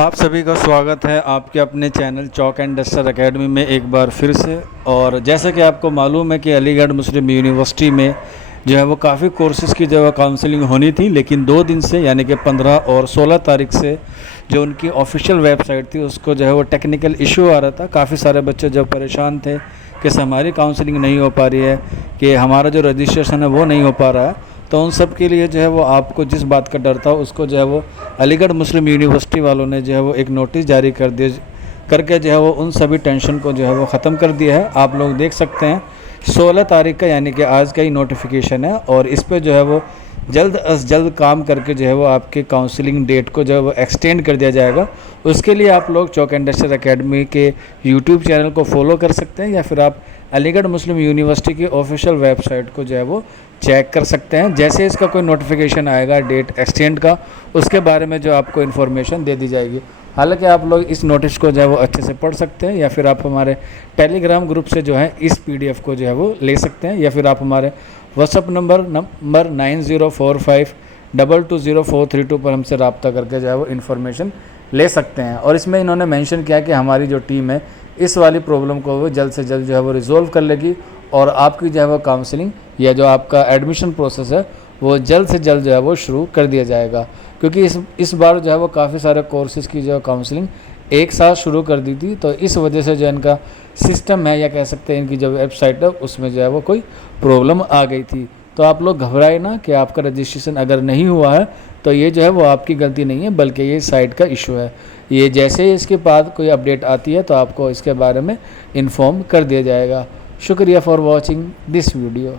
आप सभी का स्वागत है आपके अपने channel chalk and duster academy में एक बार फिर से। और जैसा कि आपको मालूम है कि अलीगढ़ मुस्लिम यूनिवर्सिटी में जो है वो काफ़ी कोर्सेज़ की जो है काउंसलिंग होनी थी, लेकिन 2 दिन से यानी कि 15 और 16 तारीख से जो उनकी ऑफिशियल वेबसाइट थी उसको जो है वो टेक्निकल इशू आ रहा था। काफ़ी सारे बच्चे जो परेशान थे कि हमारी काउंसलिंग नहीं हो पा रही है, कि हमारा जो रजिस्ट्रेशन है वो नहीं हो पा रहा है। तो उन सब के लिए जो है वो आपको जिस बात का डर था उसको जो है वो अलीगढ़ मुस्लिम यूनिवर्सिटी वालों ने जो है वो एक नोटिस जारी कर दिया करके जो है वो उन सभी टेंशन को जो है वो ख़त्म कर दिया है। आप लोग देख सकते हैं 16 तारीख का यानी कि आज का ही नोटिफिकेशन है, और इस पे जो है वो जल्द अज जल्द काम करके जो है वो आपके काउंसलिंग डेट को जो है वो एक्सटेंड कर दिया जाएगा। उसके लिए आप लोग चौक एंड डस्टर एकेडमी के यूट्यूब चैनल को फॉलो कर सकते हैं, या फिर आप अलीगढ़ मुस्लिम यूनिवर्सिटी की ऑफिशियल वेबसाइट को जो है वो चेक कर सकते हैं। जैसे इसका कोई नोटिफिकेशन आएगा डेट एक्सटेंड का, उसके बारे में जो आपको इन्फॉर्मेशन दे दी जाएगी। हालांकि आप लोग इस नोटिस को जो है वो अच्छे से पढ़ सकते हैं, या फिर आप हमारे टेलीग्राम ग्रुप से जो है इस पीडीएफ को जो है वो ले सकते हैं, या फिर आप हमारे व्हाट्सअप नंबर 9045220432 पर हमसे रब्ता करके जो है वो इन्फॉर्मेशन ले सकते हैं। और इसमें इन्होंने मेंशन किया कि हमारी जो टीम है इस वाली प्रॉब्लम को वो जल्द से जल्द जो है वो रिजॉल्व कर लेगी, और आपकी जो है वो काउंसलिंग या जो आपका एडमिशन प्रोसेस है वो जल्द से जल्द जो है वो शुरू कर दिया जाएगा। क्योंकि इस बार जो है वो काफ़ी सारे कोर्सेज़ की जो काउंसलिंग एक साथ शुरू कर दी थी, तो इस वजह से जो इनका सिस्टम है या कह सकते हैं इनकी जो वेबसाइट है उसमें जो है वो कोई प्रॉब्लम आ गई थी। तो आप लोग घबराए ना कि आपका रजिस्ट्रेशन अगर नहीं हुआ है तो ये जो है वो आपकी गलती नहीं है, बल्कि ये साइट का इशू है। ये जैसे ही इसके बाद कोई अपडेट आती है तो आपको इसके बारे में इन्फॉर्म कर दिया जाएगा। शुक्रिया फॉर वॉचिंग दिस वीडियो।